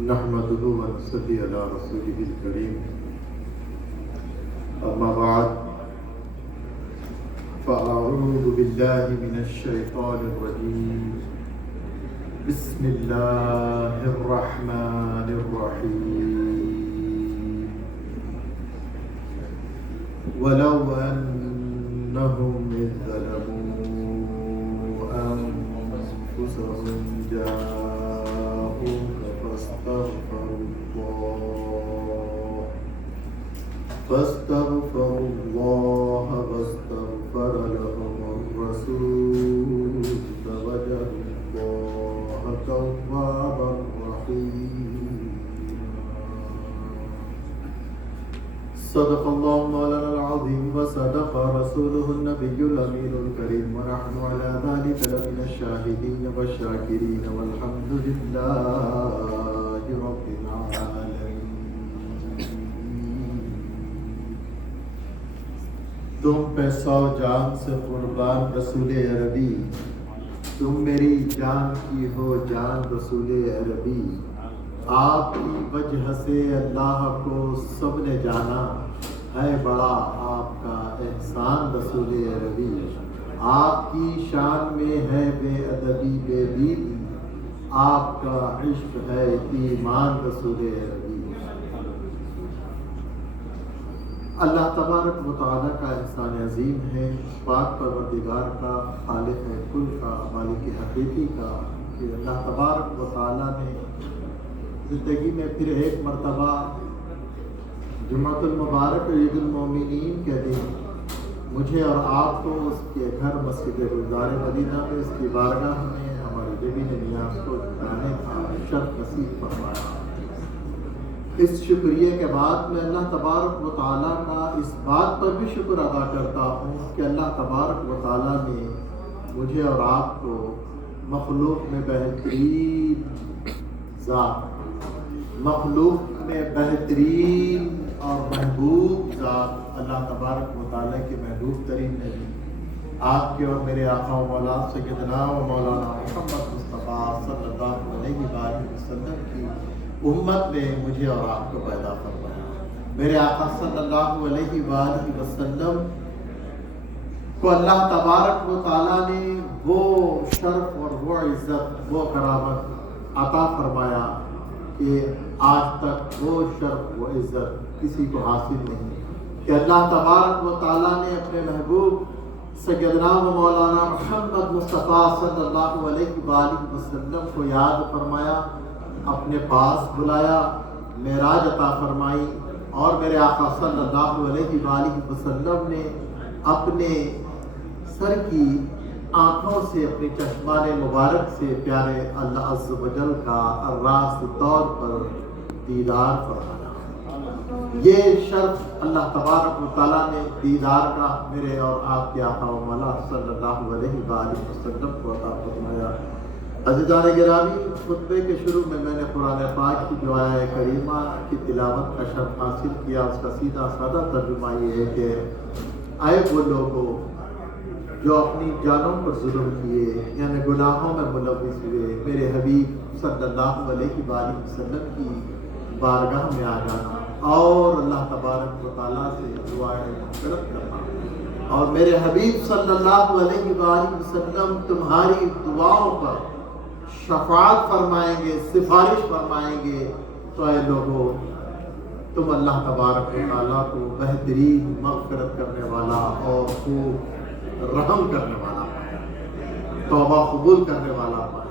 نحمده ونصلي على رسوله الكريم أما بعد فأعوذ بالله من الشيطان الرجيم بسم الله الرحمن الرحيم ولو أنهم إذ ظلموا أنفسهم جاءوك فاستغفروا الله واستغفر لهم الرسول لوجدوا الله توابا رحيما. صدق الله مولانا العظيم وصدق رسوله النبي الأمين الكريم ونحن على ذلك لمن الشاهدين والشاكرين والحمد لله رب العالمين. تم پہ سو جان سے قربان رسول عربی، تم میری جان کی ہو جان رسول عربی. آپ کی وجہ سے اللہ کو سب نے جانا، ہے بڑا آپ کا احسان رسول عربی. آپ کی شان میں ہے بے ادبی بے دینی، آپ کا عشق ہے ایمان رسول عربی. اللہ تبارک و تعالیٰ کا احسان عظیم ہے، پاک پروردگار کا، خالق کل کا، مالک حقیقی کا، کہ اللہ تبارک و تعالیٰ نے زندگی میں پھر ایک مرتبہ جمعۃ المبارک عید المومنین کے دن مجھے اور آپ کو اس کے گھر مسجد گلزار مدینہ میں اس کی بارگاہ میں ہماری زمین نیاز کو جانے کا شرف نصیب فرمایا. اس شکریہ کے بعد میں اللہ تبارک و تعالیٰ کا اس بات پر بھی شکر ادا کرتا ہوں کہ اللہ تبارک و تعالیٰ نے مجھے اور آپ کو مخلوق میں بہترین ذات، مخلوق میں بہترین اور محبوب ذات اللہ تبارک و تعالیٰ کے محبوب ترین نبی آپ کے اور میرے آقا و مولا سیدنا و مولانا محمد مصطفیٰ صلی اللہ علیہ وآلہ وسلم کی امت میں مجھے اور آپ کو پیدا فرمایا. میرے آقا صلی اللہ علیہ وآلہ وسلم کو اللہ تبارک و تعالیٰ نے وہ شرف اور وہ عزت، وہ کرامت عطا فرمایا کہ آج تک وہ شرف و عزت کسی کو حاصل نہیں، کہ اللہ تبارک و تعالیٰ نے اپنے محبوب سیدنا و مولانا محمد مصطفیٰ صلی اللہ علیہ وآلہ وسلم کو یاد فرمایا، اپنے پاس بلایا، معراج عطا فرمائی، اور میرے آقا صلی اللہ علیہ وآلہ وسلم نے اپنے سر کی آنکھوں سے، اپنے چشمان مبارک سے پیارے اللہ عز و جل کا راست طور پر دیدار فرمایا. یہ شرف اللہ تبارک و تعالیٰ نے دیدار کا میرے اور آپ کے آقا و مولا صلی اللہ علیہ وآلہ وسلم کو عطا فرمایا. عزیزان گرامی، خطبے کے شروع میں نے قرآن پاک کی جو آیہ کریمہ کی تلاوت کا شرف حاصل کیا. اس کا سیدھا سادہ ترجمہ یہ ہے کہ اے وہ لوگوں جو اپنی جانوں پر ظلم کیے، یعنی گناہوں میں ملوث ہوئے، میرے حبیب صلی اللہ علیہ وآلہ وسلم کی بارگاہ میں آ جانا اور اللہ تبارک و تعالیٰ سے دعائیں مغفرت کرنا. اور میرے حبیب صلی اللہ علیہ وآلہ وسلم تمہاری دعاؤں پر شفاعت فرمائیں گے، سفارش فرمائیں گے. تو اے لوگوں، تم اللہ تبارک و تعالیٰ کو بہترین مغفرت کرنے والا اور خوب رحم کرنے والا پائے، توبہ قبول کرنے والا پائے.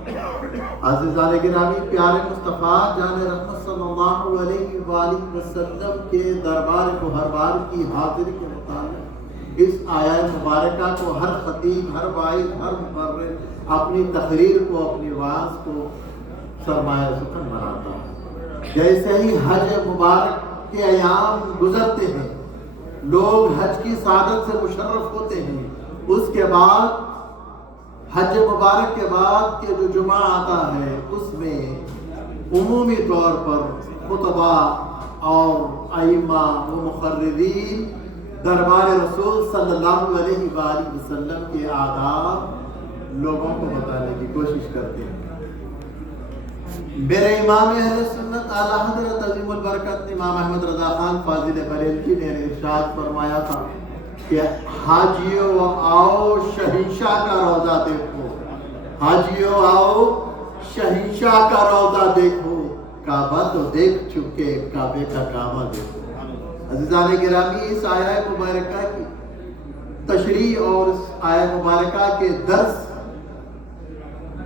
عزیزان گرامی، پیارے مصطفیٰ جان رحمت صلی اللہ علیہ وآلہ وسلم کے دربار کو ہر بار کی حاضری کے مطابق اس آیہ مبارکہ کو ہر خطیب، ہر واعظ، ہر مقرر اپنی تقریر کو، اپنی وعظ کو سرمایہ سخن بناتا ہے. جیسے ہی حج مبارک کے ایام گزرتے ہیں، لوگ حج کی سعادت سے مشرف ہوتے ہیں. اس کے بعد حج مبارک کے بعد کے جو جمعہ آتا ہے، اس میں عمومی طور پر خطبہ اور ائمہ و مقررین دربار رسول صلی اللہ علیہ وآلہ وسلم کے آداب لوگوں کو بتانے کی کوشش کرتے ہیں. میرے امام اہل سنت اعلیٰ حضرت عظیم البرکت امام احمد رضا خان فاضل بریلوی نے ارشاد فرمایا تھا کہ حاجیو آؤ شہنشاہ کا روضہ دیکھو، حاجیو آؤ شہنشاہ کا روضہ دیکھو، کعبہ تو دیکھ چکے، کعبے کا کعبہ دیکھو۔ عزیزان گرامی، اس آیہ مبارکہ کی تشریح اور اس آیہ مبارکہ کے درس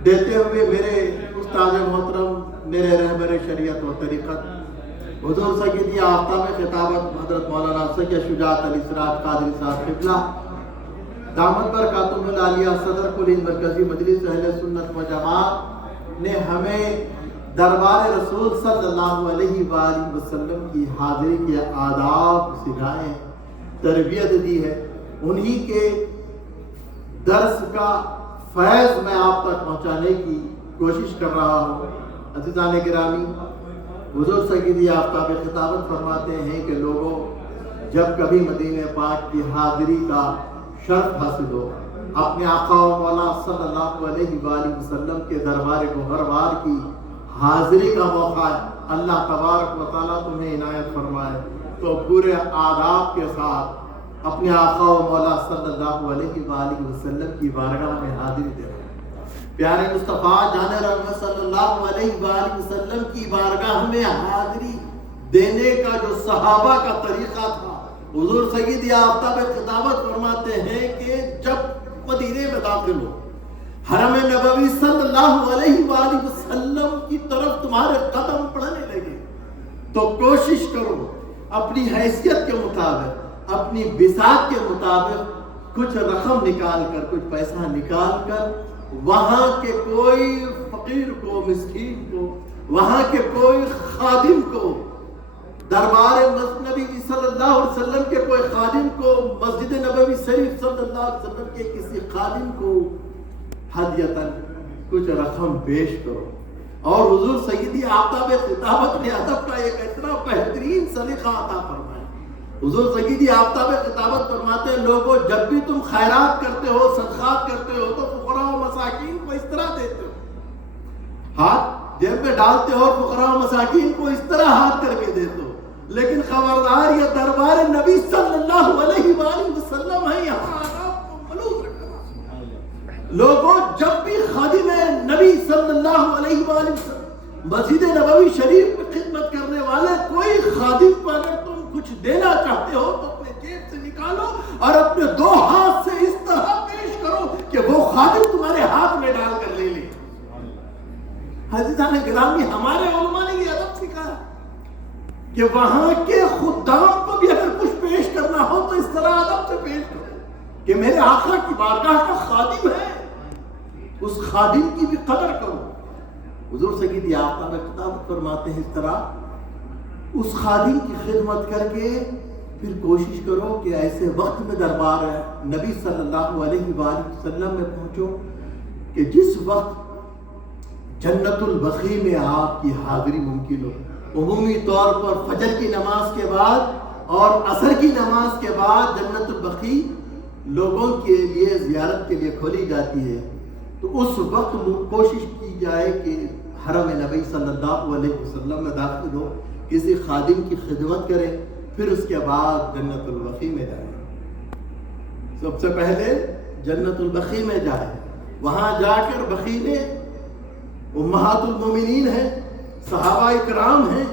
دیتے ہوئے میرے استاد محترم، میرے رہبر شریعت و طریقت حضور سیدی آفتاب خطابت حضرت مولانا سید شجاعت علی سراج قادری صاحب قبلہ دامت برکاتہم العالیہ صدر کل مرکزی مجلس اہل سنت و جماعت نے ہمیں دربار رسول صلی اللہ علیہ وآلہ وسلم کی حاضری کے آداب سکھائے، تربیت دی ہے۔ انہی کے درس کا فیض میں آپ تک پہنچانے کی کوشش کر رہا ہوں۔ عزیزان گرامی، حضور سیدی آفتاب خطابت فرماتے ہیں کہ لوگوں، جب کبھی مدینہ پاک کی حاضری کا شرف حاصل ہو، اپنے آقا و مولا صلی اللہ علیہ وآلہ وسلم کے دربار گوہروار کی حاضری کا موقع اللہ تبارک و تعالیٰ تمہیں عنایت فرمائے تو پورے آداب کے ساتھ اپنے آقا و مولا صلی اللہ علیہ وآلہ وسلم کی بارگاہ میں حاضری دے رہے ہیں۔ پیارے مصطفیٰ جان رحمت صلی اللہ علیہ وآلہ وسلم کی بارگاہ میں حاضری دینے کا جو صحابہ کا طریقہ تھا، حضور سیدی آفتاب خطابت فرماتے ہیں کہ جب مدینے میں داخل ہو، حرم نبوی صلی اللہ علیہ وآلہ وسلم کی طرف تمہارے قدم پڑھنے لگے تو کوشش کرو اپنی حیثیت کے مطابق، اپنی بساط کے مطابق کچھ رقم نکال کر، کچھ پیسہ نکال کر وہاں کے کوئی فقیر کو، مسکین کو، وہاں کے کوئی خادم کو، دربار نبی صلی اللہ علیہ وسلم کے کوئی خادم کو، مسجد نبوی شریف صلی اللہ علیہ وسلم کے کسی خادم کو ہدیتاً کچھ رقم پیش کرو۔ اور حضور سیدی آفتاب خطابت نے ادب کا ایک اتنا بہترین سلیقہ عطا فرمایا۔ حضور سیدی آفتاب خطابت فرماتے ہیں لوگوں، جب بھی تم خیرات کرتے ہو، صدقات کرتے ہو تو فقراء و مساکین کو اس طرح دیتے ہو، ہاتھ جیب میں ڈالتے ہو، فقراء و مساکین کو اس طرح ہاتھ کر کے دیتے ہو، لیکن خبردار یہ دربار نبی صلی اللہ علیہ وآلہ وسلم ہے، یہاں آداب کو ملوث رکھنا۔ لوگوں، جب بھی خادم نبی صلی اللہ علیہ وآلہ وسلم مسجد نبوی شریف میں خدمت کرنے والے کوئی خادم کو اگر تم کچھ دینا چاہتے ہو تو اپنے جیب سے نکالو اور اپنے دو ہاتھ سے اس طرح پیش کرو کہ وہ خادم تمہارے ہاتھ میں ڈال کر لے لے۔ عزیزان گرامی، ہمارے علماء نے یہ ادب سکھایا کہ وہاں کے خدام کو بھی اگر کچھ پیش کرنا ہو تو اس طرح ادب سے پیش کرو کہ میرے آقا کی بارگاہ کا خادم ہے، اس خادم کی بھی قدر کرو۔ حضور سیدی آفتاب خطابت فرماتے ہیں اس طرح اس خادم کی خدمت کر کے پھر کوشش کرو کہ ایسے وقت میں دربار نبی صلی اللہ علیہ وآلہ وسلم میں پہنچو کہ جس وقت جنت البقیع میں آپ کی حاضری ممکن ہو۔ عمومی طور پر فجر کی نماز کے بعد اور عصر کی نماز کے بعد جنت البقیع لوگوں کے لیے زیارت کے لیے کھولی جاتی ہے، تو اس وقت کوشش کی جائے کہ حرم نبی صلی اللہ علیہ وسلم میں داخل ہو، کسی خادم کی خدمت کرے، پھر اس کے بعد جنت البقیع میں جائے۔ سب سے پہلے جنت البقیع میں جائے، وہاں جا کر بقیع میں امہات المومنین ہیں، صحابہ اکرام ہیں،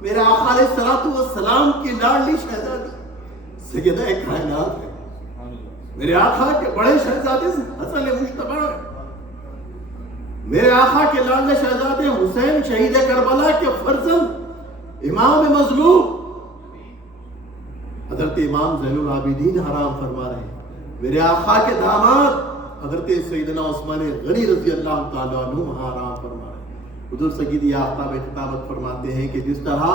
میرے آقا علیہ الصلوۃ والسلام کی لاڈلی شہزادی سیدہ کائنات ہے، میرے آقا کے بڑے شہزادے حسن مجتبی ہیں، میرے آقا کے لاڈلے شہزادے حسین شہید کربلا کے فرزند امام مظلوم حضرت امام زین العابدین حرام فرما رہے ہیں، میرے آقا کے داماد حضرت سیدنا عثمان غنی رضی اللہ تعالیٰ عنہ حرام فرما رہے ہیں۔ حضور سیدی آفتاب خطابت فرماتے ہیں کہ جس طرح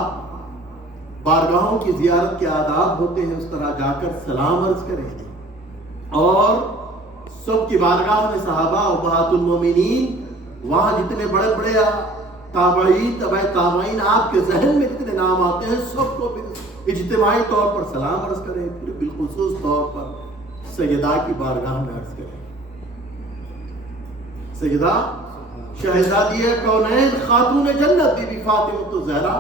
بارگاہوں کی زیارت کے آداب ہوتے ہیں اس طرح جا کر سلام عرض کریں، اور سب کی بارگاہ میں صحابہ امہات المومنین، وہاں جتنے بڑے بڑے تابعین، تبع تابعین آپ کے ذہن میں جتنے نام آتے ہیں سب کو اجتماعی طور پر سلام عرض کریں، پھر بالخصوص طور پر سیدہ کی بارگاہ میں عرض کریں۔ سیدہ شہزادی کونین خاتون جنت بی بی فاطمہ الزہرا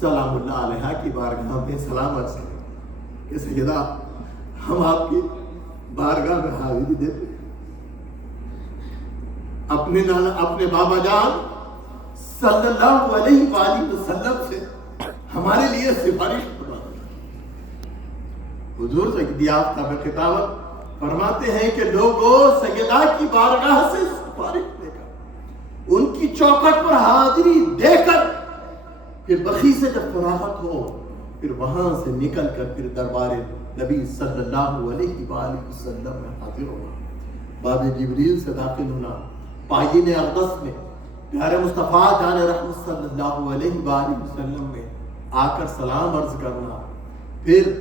سلام اللہ علیہا کی بارگاہ میں سلام عرض کریں کہ سیدہ ہم آپ کی بارگاہ میں حاضری دیتے ہیں، اپنے بابا جان صلی اللہ علیہ وآلہ وسلم سے ہمارے لیے سفارش فرما دیں۔ حضور سیدی آفتاب خطابت فرماتے ہیں کہ لوگوں سیدہ کی بارگاہ سے سفارش لے کر ان کی چوکھٹ پر حاضری دے کر پھر بخی سے جب فراغت ہو پھر وہاں سے نکل کر پھر دربار نبی صلی اللہ علیہ وآلہ وسلم میں حاضر ہونا، باب جبریل سے داخل ہونا، پائین اقدس میں پیارے مصطفیٰ جان رحمت صلی اللہ علیہ وآلہ وسلم میں آ کر سلام عرض کرنا، پھر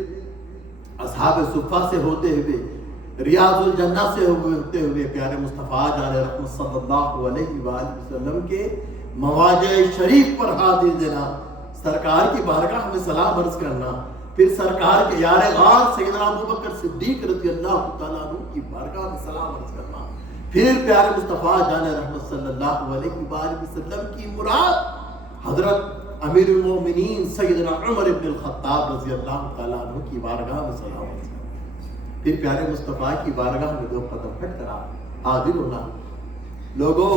اصحاب صفہ سے ہوتے ہوئے ریاض الجنہ سے ہوتے ہوئے پیارے مصطفیٰ جان رحمت صلی اللہ علیہ وآلہ وسلم کے مواجع شریف پر حاضر دینا، سرکار کی بارگاہ میں سلام عرض کرنا، پھر سرکار کے یار غار سیدنا ابوبکر صدیق رضی اللہ تعالیٰ عنہ کی بارگاہ میں سلام عرض کرنا، پھر پیارے مصطفیٰ جان رحمت صلی اللہ علیہ وآلہ وسلم کی مراد حضرت امیر المومنین سیدنا عمر بن الخطاب رضی اللہ تعالیٰ عنہ کی بارگاہ میں سلام عرض کرنا، پھر پیارے مصطفیٰ کی بارگاہ میں دو قدم پھٹ کر حاضر ہونا۔ لوگوں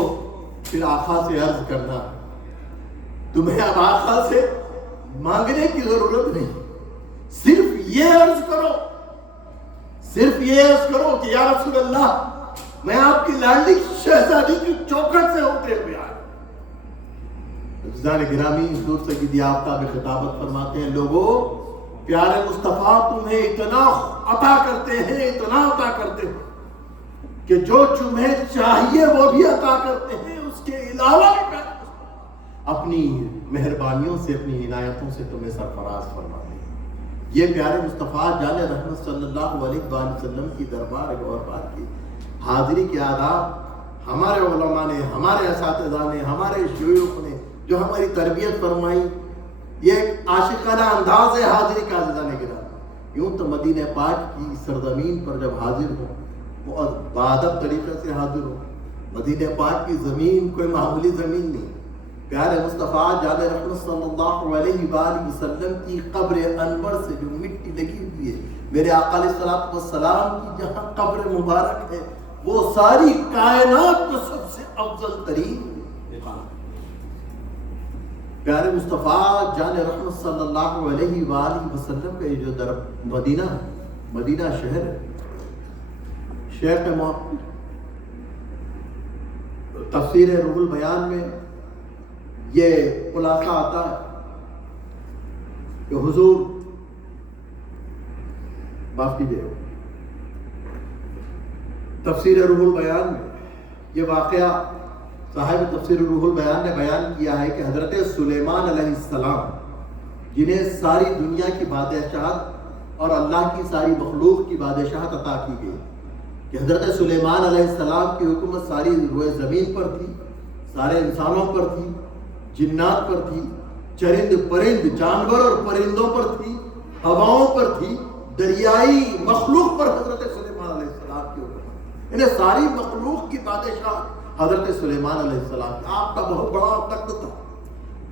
پھر آقا سے عرض کرنا، تمہیں اب آقا سے مانگنے کی ضرورت نہیں، صرف یہ عرض کرو، صرف یہ عرض کرو کہ یا رسول اللہ میں آپ کی لاڈلی شہزادی کی چوکھٹ سے ہوتے ہوئے آیا۔ عزیزان گرامی، حضور سیدی آفتاب خطابت فرماتے ہیں لوگوں پیارے مصطفیٰ تمہیں اتنا عطا کرتے ہیں، اتنا عطا کرتے ہیں کہ جو تمہیں چاہیے وہ بھی عطا کرتے ہیں، اس کے علاوہ اپنی مہربانیوں سے اپنی عنایتوں سے تمہیں سرفراز فرماتے ہیں۔ یہ پیارے مصطفیٰ جان رحمت صلی اللہ علیہ وآلہ وسلم کی دربار اور بار کی حاضری کے آداب ہمارے علماء نے، ہمارے اساتذہ نے، ہمارے شیوخ نے جو ہماری تربیت فرمائی، یہ عاشقانہ انداز ہے حاضری کا۔ عزیزان گرامی، یوں تو مدینہ پاک کی سرزمین پر جب حاضر ہو بہت بادب طریقے سے حاضر ہو۔ مدینہ پاک کی زمین کوئی معمولی زمین نہیں، پیارے مصطفیٰ جان رحمت صلی اللہ علیہ وآلہ وسلم کی قبر انور سے جو مٹی لگی ہوئی ہے، میرے آقا علیہ الصلوۃ والسلام کی جہاں قبر مبارک ہے وہ ساری کائنات میں سب سے افضل ترین مقام ہے۔ پیارے مصطفیٰ جان رحمت صلی اللہ علیہ وآلہ وسلم کا یہ جو مدینہ ہے، مدینہ شہر ہے، شیخ تفسیر روح البیان میں یہ خلاصہ آتا ہے کہ حضور معاف کیجیے، تفسیر روح البیان میں یہ واقعہ صاحب تفسیر روح البیان نے بیان کیا ہے کہ حضرت سلیمان علیہ السلام جنہیں ساری دنیا کی بادشاہت اور اللہ کی ساری مخلوق کی بادشاہت عطا کی گئی، کہ حضرت سلیمان علیہ السلام کی حکومت ساری روئے زمین پر تھی، سارے انسانوں پر تھی، جنات پر تھی، چرند پرند جانور اور پرندوں پر تھی، ہواؤں پر تھی، دریائی مخلوق پر حضرت سلیمان علیہ السلام کی حکومت، انہیں ساری مخلوق کی بادشاہ حضرت سلیمان علیہ السلام۔ آپ کا بہت بڑا تخت تھا،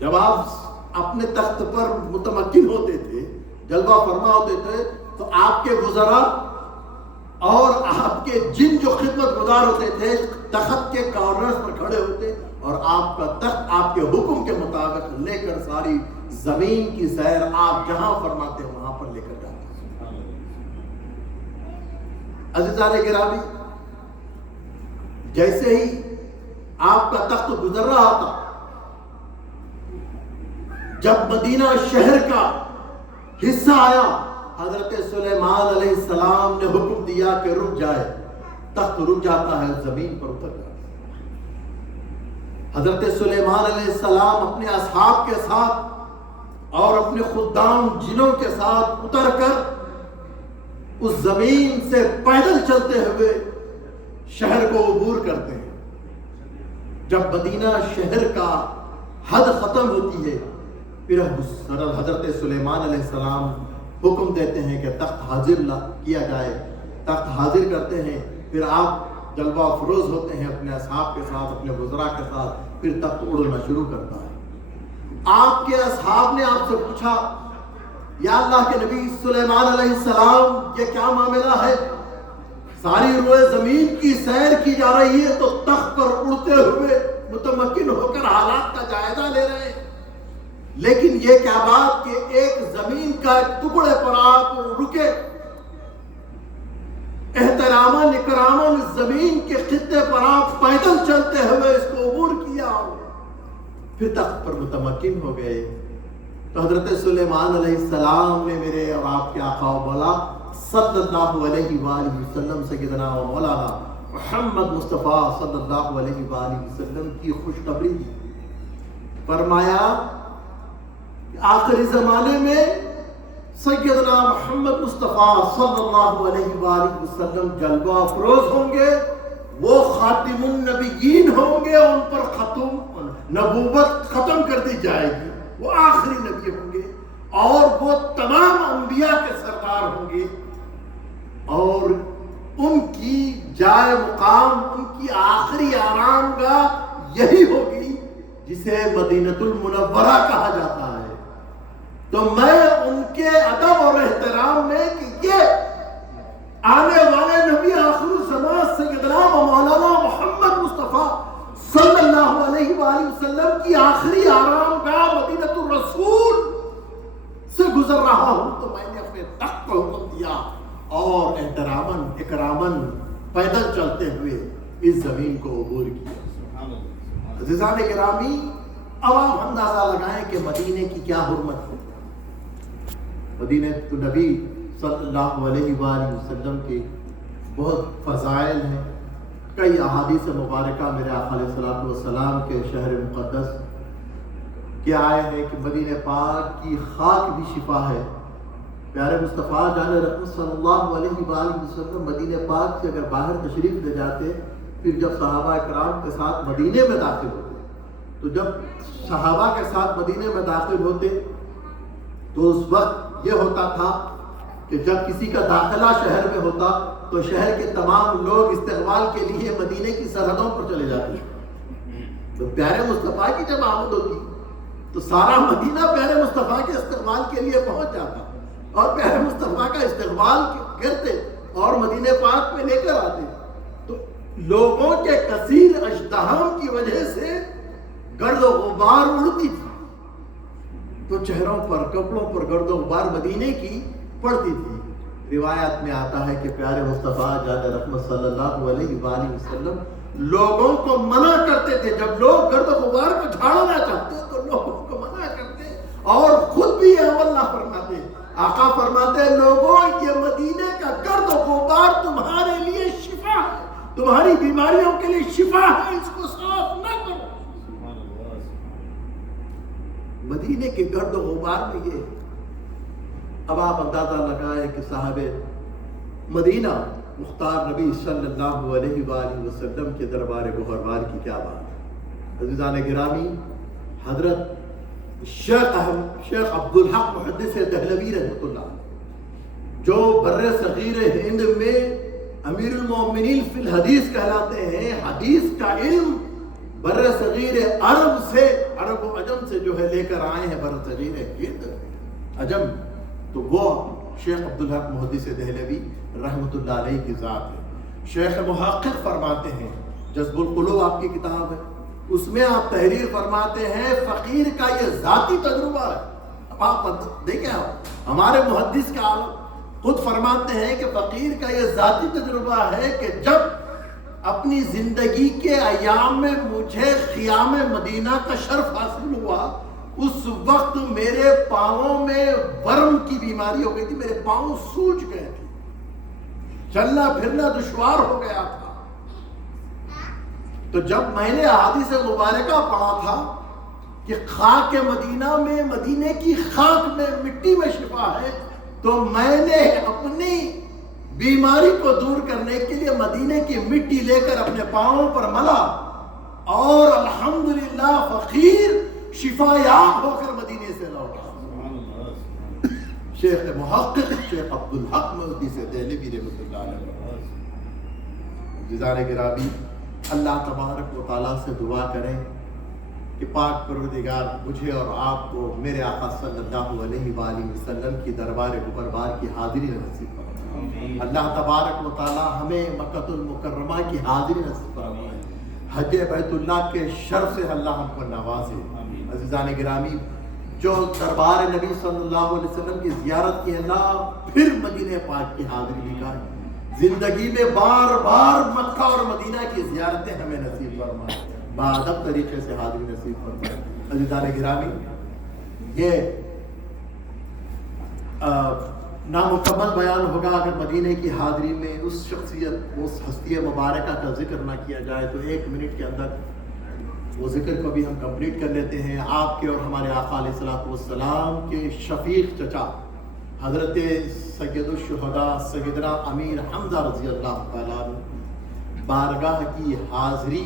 جب آپ اپنے تخت پر متمکن ہوتے تھے، جلوہ فرما ہوتے تھے، تو آپ کے وزراء اور آپ کے جن جو خدمت گزار ہوتے تھے تخت کے کارنرز پر کھڑے ہوتے اور آپ کا تخت آپ کے حکم کے مطابق لے کر ساری زمین کی سیر آپ جہاں فرماتے ہیں وہاں پر لے کر جاتے ہیں۔ عزیزان گرامی، جیسے ہی آپ کا تخت گزر رہا تھا، جب مدینہ شہر کا حصہ آیا، حضرت سلیمان علیہ السلام نے حکم دیا کہ رک جائے، تخت رک جاتا ہے، زمین پر اتر جاتا ہے۔ حضرت سلیمان علیہ السلام اپنے اصحاب کے ساتھ اور اپنے خدام جنوں کے ساتھ اتر کر اس زمین سے پیدل چلتے ہوئے شہر کو عبور کرتے ہیں۔ جب مدینہ شہر کا حد ختم ہوتی ہے، پھر حضرت سلیمان علیہ السلام حکم دیتے ہیں کہ تخت حاضر کیا جائے، تخت حاضر کرتے ہیں، پھر آپ جلوہ افروز ہوتے ہیں اپنے اصحاب کے ساتھ، اپنے وزراء کے ساتھ، پھر تخت اڑنا شروع کرتا ہے۔ آپ کے اصحاب نے آپ سے پوچھا یا اللہ کے نبی سلیمان علیہ السلام یہ کیا معاملہ ہے؟ ساری روئے زمین کی سیر کی جا رہی ہے تو تخت پر اڑتے ہوئے متمکن ہو کر حالات کا جائزہ لے رہے ہیں، لیکن یہ کیا بات کہ ایک زمین کا ایک ٹکڑے پر آپ رکے، احتراماً اکراماً زمین کے خطے پر آپ پیدل چلتے ہوئے اس کو عبور کیا، پھر تخت پر متمکن ہو گئے۔ تو حضرت سلیمان علیہ السلام نے میرے اور آپ کے آقا و مولا صلی اللہ علیہ وآلہ وسلم سیدنا و مولانا محمد مصطفیٰ صلی اللہ علیہ وآلہ وسلم کی خوشخبری دی۔ فرمایا کہ آخری زمانے میں سیدنا محمد مصطفیٰ صلی اللہ علیہ وآلہ وسلم جلوہ افروز ہوں گے، وہ خاتم النبیین ہوں گے، ان پر نبوت ختم کر دی جائے گی، وہ آخری نبی ہوں گے اور وہ تمام انبیاء کے سردار ہوں گے، اور ان کی جائے مقام، ان کی آخری آرام گاہ یہی ہوگی جسے مدینۃ المنورہ کہا جاتا ہے۔ تو میں ان کے ادب اور احترام میں کہ یہ آنے والے نبی آخر الزمان سیدنا و مولانا محمد مصطفیٰ صلی اللہ علیہ وآلہ وسلم کی آخری آرام گاہ مدینۃ الرسول سے گزر رہا ہوں، تو میں نے اپنے تخت کو حکم دیا اور احتراماً اکراماً پیدل چلتے ہوئے اس زمین کو عبور کیا۔ عزیزان گرامی، اب آپ اندازہ لگائیں کہ مدینے کی کیا حرمت ہے۔ مدینہ تو نبی صلی اللہ علیہ وآلہ وسلم کے بہت فضائل ہیں، کئی احادیث مبارکہ میرے آقا علیہ الصلوۃ والسلام کے شہر مقدس کے آئے ہیں کہ مدینہ پاک کی خاک بھی شفا ہے۔ پیارے مصطفیٰ جان رحمت صلی اللہ علیہ وآلہ وسلم مدینہ پاک سے اگر باہر تشریف لے جاتے، پھر جب صحابہ اکرام کے ساتھ مدینے میں داخل ہوتے، تو جب صحابہ کے ساتھ مدینے میں داخل ہوتے تو اس وقت یہ ہوتا تھا کہ جب کسی کا داخلہ شہر میں ہوتا تو شہر کے تمام لوگ استقبال کے لیے مدینے کی سرحدوں پر چلے جاتے۔ تو پیارے مصطفیٰ کی جب آمد ہوتی تو سارا مدینہ پیارے مصطفیٰ کے استقبال کے لیے پہنچ جاتا اور پیارے مصطفیٰ کا استقبال کرتے اور مدینہ پاک میں لے کر آتے۔ تو لوگوں کے کثیر ازدحام کی وجہ سے گرد و غبار اڑتی تھی، تو چہروں پر کپڑوں پر گرد و غبار مدینے کی پڑتی تھی۔ روایت میں آتا ہے کہ پیارے مصطفیٰ جان رحمت صلی اللہ علیہ وآلہ وسلم لوگوں کو منع کرتے تھے، جب لوگ گرد و غبار کو جھاڑنا چاہتے تو لوگوں کو منع کرتے اور خود بھی یہ عمل نہ فرماتے۔ آقا فرماتے لوگوں یہ مدینے کا گرد و غبار تمہارے لیے شفا ہے، تمہاری بیماریوں کے لیے شفا ہے، اس کو صاف نہ کرو۔ مدینے کے گرد و غبار میں یہ، اب آپ اندازہ لگائیں کہ صاحب مدینہ مختار نبی صلی اللہ علیہ وآلہ وسلم کے دربار گوہروار کی کیا بات۔ عزیزان گرامی، حضرت شیخ عبدالحق محدث دہلوی رحمۃ اللہ، جو بر صغیر ہند میں امیر المومنین فی الحدیث کہلاتے ہیں، حدیث کا علم بر صغیر عرب سے، عرب و عجم سے جو ہے لے کر آئے ہیں بر صغیر ہند عجم، تو وہ شیخ عبدالحق محدث دہلوی رحمۃ اللہ علیہ کی ذات ہے۔ شیخ محقق فرماتے ہیں، جذب القلوب آپ کی کتاب ہے، اس میں آپ تحریر فرماتے ہیں فقیر کا یہ ذاتی تجربہ ہے۔ اب آپ دیکھیں، ہمارے محدث کا عالم خود فرماتے ہیں کہ فقیر کا یہ ذاتی تجربہ ہے کہ جب اپنی زندگی کے ایام میں مجھے خیام مدینہ کا شرف حاصل ہوا، اس وقت میرے پاؤں میں ورم کی بیماری ہو گئی تھی، میرے پاؤں سوج گئے تھے، چلنا پھرنا دشوار ہو گیا تھا۔ تو جب میں نے احادیث مبارکہ پڑھا تھا کہ خاک مدینہ میں، مدینے کی خاک میں، مٹی میں شفا ہے، تو میں نے اپنی بیماری کو دور کرنے کے لیے مدینے کی مٹی لے کر اپنے پاؤں پر ملا، اور الحمدللہ فقیر شفا یاب ہو کر مدینے سے لوٹا۔ شیخ محقق شیخ عبدالحق محدث دہلوی رحمۃ اللہ علیہ۔ عزیزان گرامی، اللہ تبارک و تعالیٰ سے دعا کریں کہ پاک پروردگار مجھے اور آپ کو میرے آقا صلی اللہ علیہ وآلہ وسلم کی دربار گہربار کی حاضری نصیب فرمائے۔ اللہ تبارک و تعالیٰ ہمیں مکہ المکرمہ کی حاضری نصیب فرمائے، حج بیت اللہ کے شرف سے اللہ ہم کو نوازے۔ عزیزان گرامی، جو دربار نبی صلی اللہ علیہ وسلم کی زیارت کی اللہ پھر مدینہ پاک کی حاضری نکالے، زندگی میں بار بار مکہ اور مدینہ کی زیارتیں ہمیں نصیب فرمائے، باادب طریقے سے حاضری نصیب فرمائے۔ عزیزان گرامی، یہ نامکمل بیان ہوگا اگر مدینہ کی حاضری میں اس شخصیت، اس ہستی مبارکہ کا ذکر نہ کیا جائے، تو 1 منٹ کے اندر وہ ذکر کو بھی ہم کمپلیٹ کر لیتے ہیں۔ آپ کے اور ہمارے آقا علیہ الصلوۃ والسلام کے شفیق چچا حضرت سید الشہداء سیدنا امیر حمزہ رضی اللہ تعالیٰ عنہ بارگاہ کی حاضری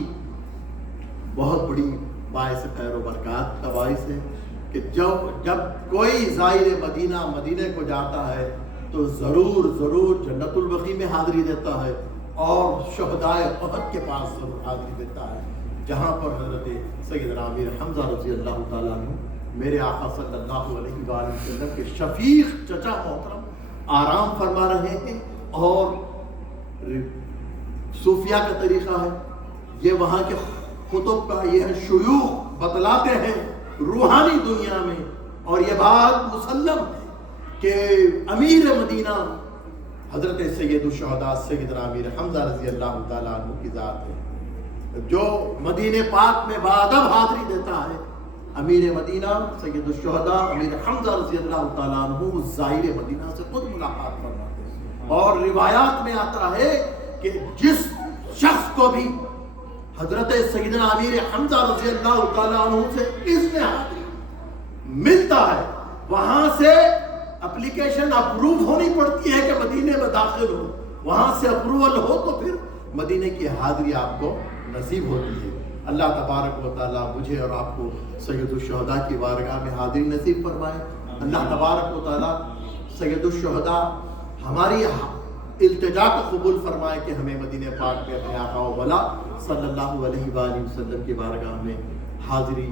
بہت بڑی باعث خیر و برکات کا باعث ہے کہ جب کوئی زائر مدینہ کو جاتا ہے تو ضرور جنت البقیع میں حاضری دیتا ہے اور شہدائے احد کے پاس ضرور حاضری دیتا ہے، جہاں پر حضرت سیدنا امیر حمزہ رضی اللہ تعالیٰ عنہ میرے آقا صلی اللہ علیہ وآلہ وسلم کے شفیق چچا محترم آرام فرما رہے ہیں۔ اور صوفیہ کا طریقہ ہے، یہ وہاں کے خطب کا یہ شیوخ بتلاتے ہیں روحانی دنیا میں، اور یہ بات مسلم ہے کہ امیر مدینہ حضرت سید الشہداء سیدنا امیر حمزہ رضی اللہ تعالیٰ عنہ کی ذات ہے، جو مدینہ پاک میں بادب حاضری دیتا ہے۔ امیر مدینہ سید الشہداء امیر حمزہ رضی اللہ تعالیٰ عنہ ظاہر مدینہ سے خود ملاقات فرماتے ہیں، اور روایات میں آتا ہے کہ جس شخص کو بھی حضرت سیدنا امیر حمزہ رضی اللہ تعالیٰ عنہ سے اذن حاضری ملتا ہے، وہاں سے اپلیکیشن اپروو ہونی پڑتی ہے کہ مدینے میں داخل ہو، وہاں سے اپروول ہو تو پھر مدینے کی حاضری آپ کو نصیب ہوتی ہے۔ اللہ تبارک و تعالیٰ مجھے اور آپ کو سید الشہداء کی بارگاہ میں حاضری نصیب فرمائے۔ اللہ تبارک و تعالیٰ سید الشہداء ہماری التجا کو قبول فرمائے کہ ہمیں مدینہ پاک میں اپنے آقا و مولا صلی اللہ علیہ وآلہ وسلم کی بارگاہ میں حاضری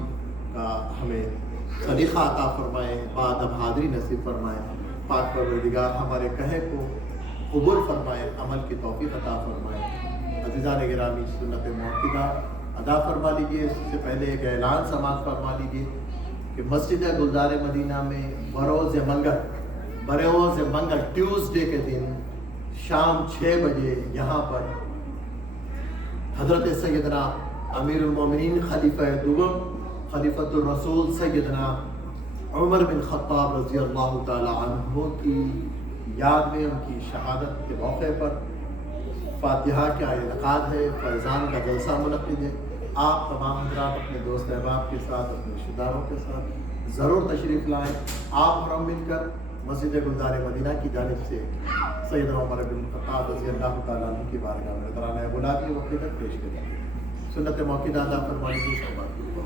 کا ہمیں سلیقہ عطا فرمائے، بادب حاضری نصیب فرمائے۔ پاک پروردگار ہمارے کہے کو قبول فرمائے، عمل کی توفیق عطا فرمائے۔ عزیزان گرامی، سنت موقدہ ادا فرما لیجیے۔ اس سے پہلے ایک اعلان سماعت فرما لیجیے کہ مسجد گلزار مدینہ میں بروز منگل ٹیوزڈے کے دن شام 6 بجے یہاں پر حضرت سیدنا امیر المومنین خلیفہ دوم خلیفۃ الرسول سیدنا عمر بن خطاب رضی اللہ تعالی عنہ کی یاد میں، ان کی شہادت کے موقع پر فاتحہ کا انعقاد ہے، فیضان کا جلسہ منعقد ہے۔ آپ تمام حضرات اپنے دوست احباب کے ساتھ، اپنے رشتہ داروں کے ساتھ ضرور تشریف لائیں۔ آپ اور ہم مل کر مسجد گلزار مدینہ کی جانب سے سیدنا عمر بن خطاب رضی اللہ تعالیٰ عنہ کی بارگاہ میں ترانہ غلامی و عقیدت پیش کریں۔ سنت موقدہ ادا فرمائیں گے۔